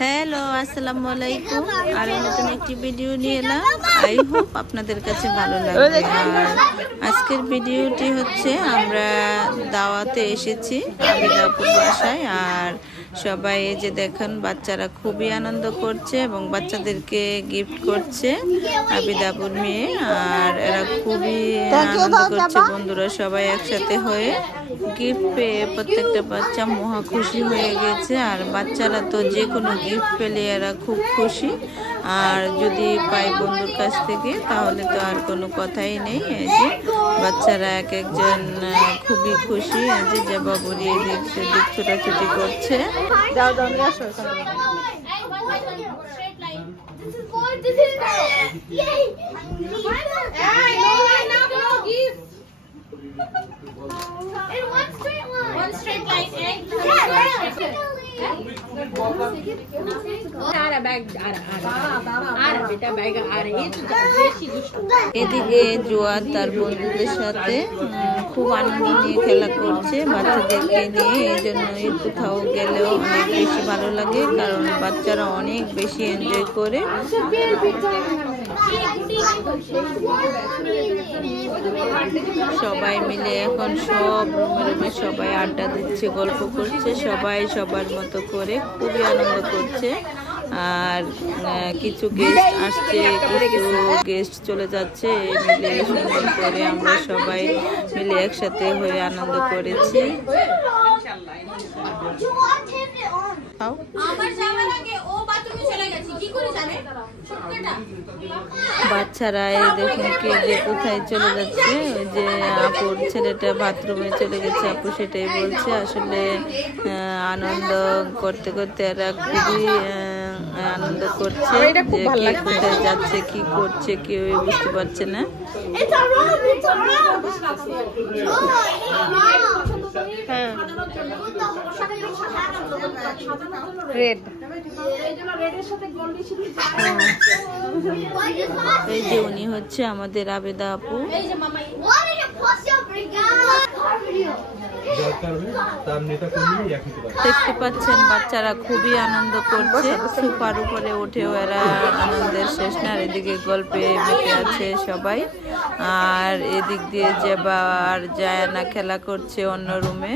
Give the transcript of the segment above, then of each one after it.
Hello, আসসালামু আলাইকুম। আর নতুন একটি ভিডিও নিয়ে এলাম। আই হোপ আপনাদের কাছে ভালো লাগবে। আর আজকের ভিডিওটি হচ্ছে আমরা দাওয়াতে এসেছি আবিদাপুর বাসায়। আর সবাই এই যে দেখেন বাচ্চারা খুবই আনন্দ করছে এবং বাচ্চাদেরকে গিফট করছে আবিদাপুর মেয়ে। আর এরা খুবই আনন্দ করছে, বন্ধুরা সবাই একসাথে হয়ে গিফট পেয়ে প্রত্যেকটা বাচ্চা মহা খুশি হয়ে গেছে। আর বাচ্চারা তো যে কোনো গিফট পেলে এরা খুব খুশি, আর যদি পাই বন্ধুর কাছ থেকে তাহলে তো আর কোনো কথাই নেই। এই যে বাচ্চারা এক একজন খুবই খুশি। এই যে বাবুরি এদিক সেদিক ছোটাছুটি করছে। এদিকে জোয়ার তার বন্ধুদের সাথে খুব আনন্দ নিয়ে খেলা করছে বাচ্চাদেরকে নিয়ে। এই জন্যই কোথাও গেলেও অনেক বেশি ভালো লাগে, কারণ বাচ্চারা অনেক বেশি এনজয় করে। সবাই মিলে এখন সব রুমে রুমে সবাই আড্ডা দিচ্ছে, গল্প করছে, সবাই সবার মতো করে খুবই আনন্দ করছে। আর কিছু গেস্ট আসছে, কিছু গেস্ট চলে যাচ্ছে। মিলে সুন্দর করে আমরা সবাই মিলে একসাথে হয়ে আনন্দ করেছি। বাচ্চারা এই দেখুন কে যে কোথায় চলে যাচ্ছে। ওই যে আপুর ছেলেটা বাথরুমে চলে গেছে, আপু সেটাই বলছে। আসলে আনন্দ করতে করতে এরা খুবই আনন্দ করছে, যে কে কোথায় যাচ্ছে, কি করছে কেউ বুঝতে পারছে না। এই যে উনি হচ্ছে আমাদের আবেদা আপু। দেখতে পাচ্ছেন বাচ্চারা খুবই আনন্দ করছে, সুপার উপরে উঠেও এরা আনন্দের শেষ না। আর এদিকে গল্পে মেতে আছে সবাই। আর এদিক দিয়ে জেবা আর জায়ানা খেলা করছে অন্য রুমে।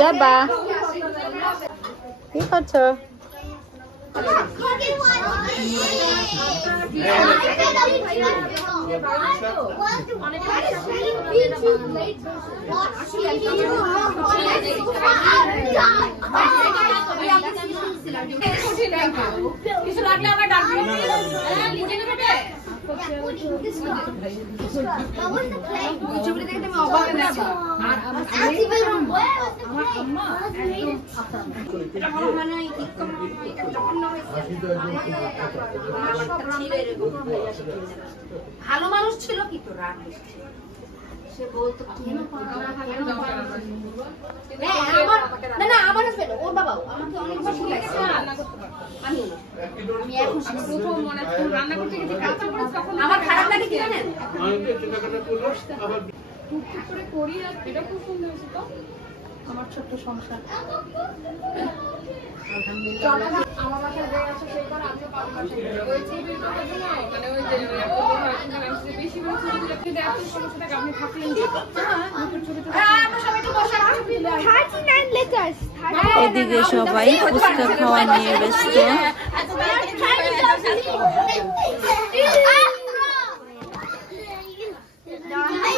জেবা কি করছো? ভালো মানুষ ছিল কি তো রাগ সে বলতো ওর বাবা আমাকে অনেকবার শিখাইছে আমি এখন রান্না করতে গেছি আমার খারাপ লাগে কি জানেন করে করি আর এটা খুব সুন্দর হয়েছে তো আমার ছোট্ট সংসার। আমার বাসায় যে আছে সেবার আমিও পাবো ওই ছবি মানে ওই যে বেশি বেশি এত সমস্যাটা আপনি থাকলেন এদিকে সবাই ফুচকা খাওয়া নিয়ে ব্যস্ত।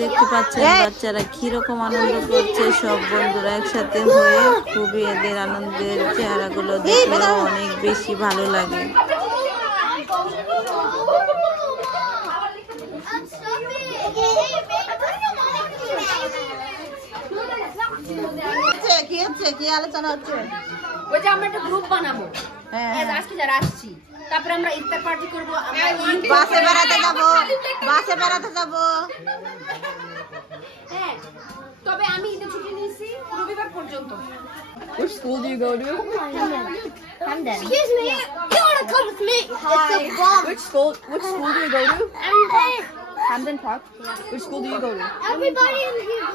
দেখতে পাচ্ছেন বাচ্চারা কিরকম আনন্দ করছে, সব বন্ধুরা একসাথে হয়ে। খুবই এদের আনন্দের চেহারাগুলো দেখলে অনেক বেশি ভালো লাগে। কি আলোচনা হচ্ছে? ওই যে আমরা একটা গ্রুপ বানাবো, আজকে যারা আসছি তারপরে আমরা ইফতার পার্টি করব, বাসে বেড়াতে যাব, বাসে বেড়াতে যাব। হ্যাঁ তবে আমি ঈদের ছুটি নিয়েছি রবিবার পর্যন্ত। Which school do you go to? Hamden. Excuse me. You wanna come with me? It's a bomb. Which school do you go to? Hamden Park. Which school do you go to? Everybody in here.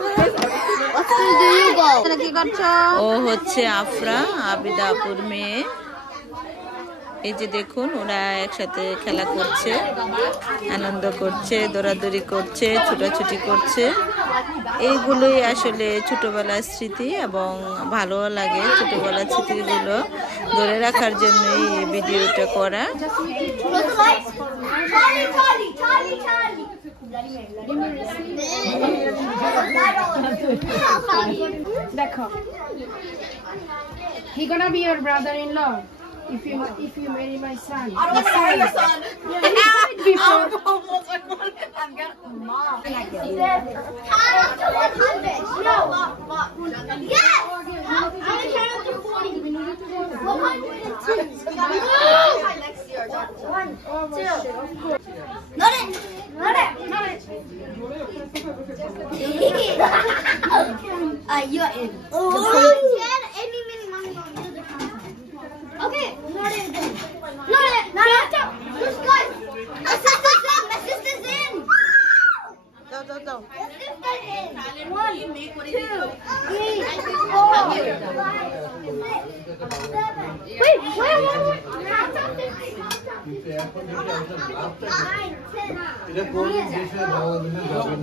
What school do you go? কি করছো? ও হচ্ছে আফরা, আবিদা আপুর মেয়ে। এই যে দেখুন ওরা একসাথে খেলা করছে, আনন্দ করছে, দৌড়াদৌড়ি করছে, ছোটাছুটি করছে। এইগুলোই আসলে ছোটবেলার স্মৃতি এবং ভালো লাগে ছোটবেলার স্মৃতিগুলো ধরে রাখার জন্যই এই ভিডিওটা করা। দেখো, he gonna be your brother-in-law if you marry my son. I don't want to marry your son. Before. Yes! I'm counting up to 40. 102. Next year. 1, 2. Not it. You're in. Any minute, mommy gonna do the countdown. Okay, not it then. Not it. Let's go. My sister's in. Go. My sister's in. 1, 2, 3, 4.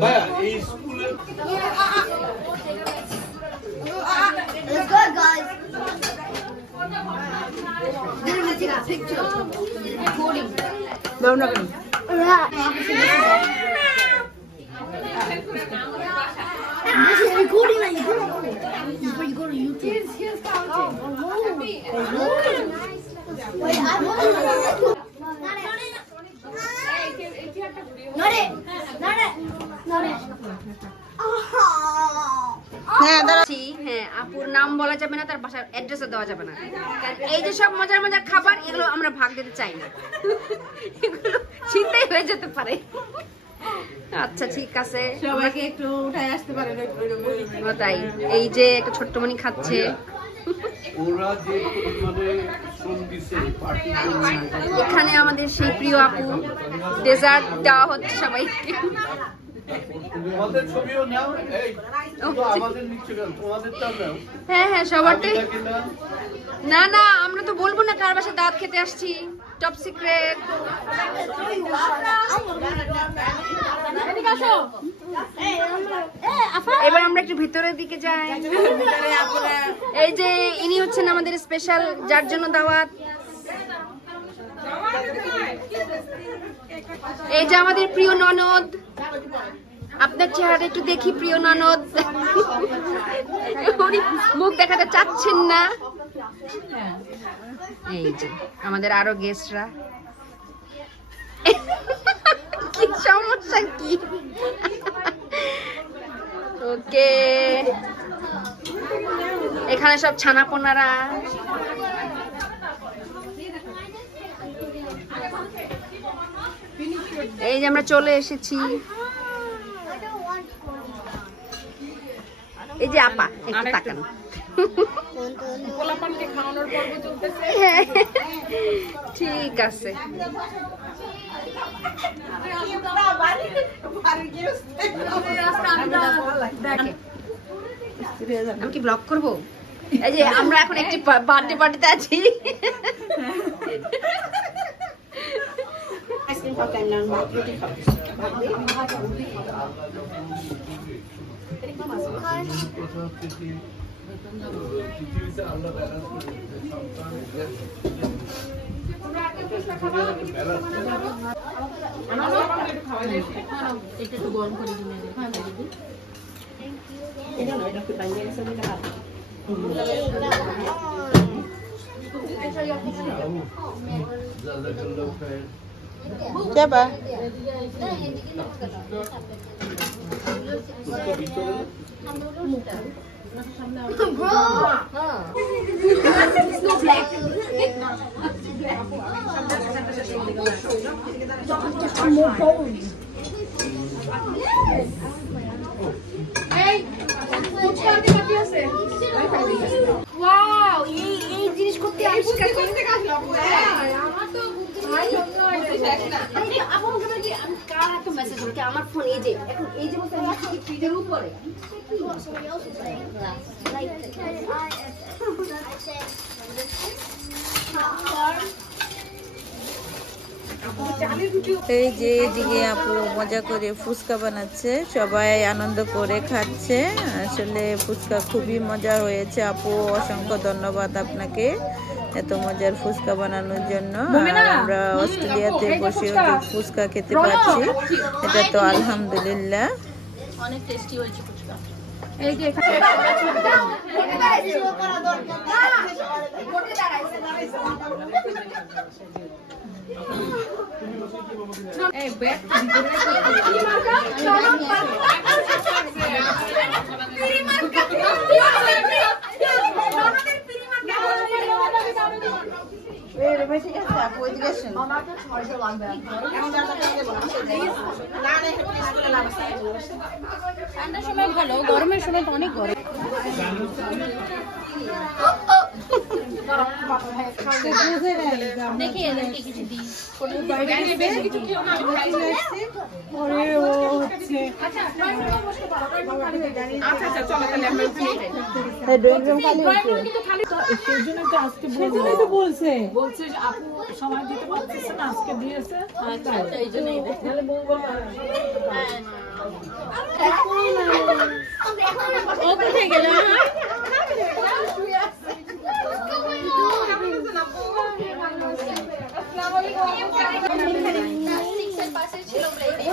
Wait. Let's go, guys. We're gonna take a picture. Recording. No, I'm not going to. This is recording like you This is where you go to YouTube. He's counting. Wait, I want to. Not it. হ্যাঁ, আপুর নাম বলা যাবে না, তার বাসার অ্যাড্রেসও দেওয়া যাবে না। কারণ এই যে সব মজার মজার খাবার, এগুলো আমরা ভাগ দিতে চাই না, এগুলো চিন্তাই হয়ে যেতে পারে। আচ্ছা ঠিক আছে, সবাইকে একটু উঠায় আসতে পারেন। তাই এই যে একটা ছোট্ট মনি খাচ্ছে। এখানে আমাদের সেই প্রিয় আপু, ডেজার্ট দেওয়া হচ্ছে সবাইকে। হ্যাঁ সবারটাই। না আমরা তো বলবো না কার বাসায় দাওয়াত খেতে আসছি, টপ সিক্রেট। এবার আমরা একটু ভিতরের দিকে যাই। এই যে ইনি হচ্ছেন আমাদের স্পেশাল, যার জন্য দাওয়াত। এই যে আমাদের প্রিয় ননদ, আপনার চেহারাটা একটু দেখি প্রিয় ননদ। মুখ দেখাতে চাচ্ছেন না। এই যে আমাদের আরো গেস্টরা। কি সমস্যা কি? ওকে, এখানে সব ছানাপোনারা। এই যে আমরা চলে এসেছি। এই যে আপা একটু তাকান। পোলাপানকে খাওয়ানোর পর্ব চলতেছে। ঠিক আছে, আমি কি ব্লগ করবো? এই যে আমরা এখন একটি বার্থডে পার্টিতে আছি। একটু গরম করে দিন। Siapa? কার একটা মেসেজ হলো কি আমার ফোন এই যে এখন এই যে বলতে আমি কি ফিডের উপরে এই যে এদিকে আপু মজা করে ফুচকা বানাচ্ছে, সবাই আনন্দ করে খাচ্ছে। আসলে ফুচকা খুবই মজা হয়েছে আপু, অসংখ্য ধন্যবাদ আপনাকে এত মজার ফুচকা বানানোর জন্য। আর আমরা অস্ট্রেলিয়াতে বসেও যে ফুচকা খেতে পারছি, এটা তো আলহামদুলিল্লাহ। অনেক টেস্টি হয়েছে ফুচকা। এই যে এই ব্যাগ ঠান্ডার সময় ভালো, গরমের সময় তো অনেক গরম। দেখি এদেরকে কিছু দিই। বেশি কিছু খেও না, আমি খাই। আচ্ছা আচ্ছা চলো তাহলে আমরা ওখানে বলছে যে আপু সময় দিতে পারতেছে না, আজকে দিয়েছে। এই জন্যই ও কোথায় গেল?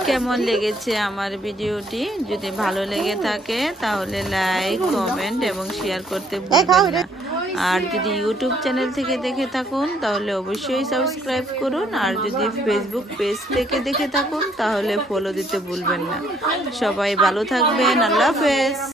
কেমন লেগেছে আমার ভিডিওটি? যদি ভালো লেগে থাকে তাহলে লাইক, কমেন্ট এবং শেয়ার করতে ভুলবেন না। আর যদি ইউটিউব চ্যানেল থেকে দেখে থাকুন তাহলে অবশ্যই সাবস্ক্রাইব করুন। আর যদি ফেসবুক পেজ থেকে দেখে থাকুন তাহলে ফলো দিতে ভুলবেন না। সবাই ভালো থাকবেন। আল্লাহ হাফেজ।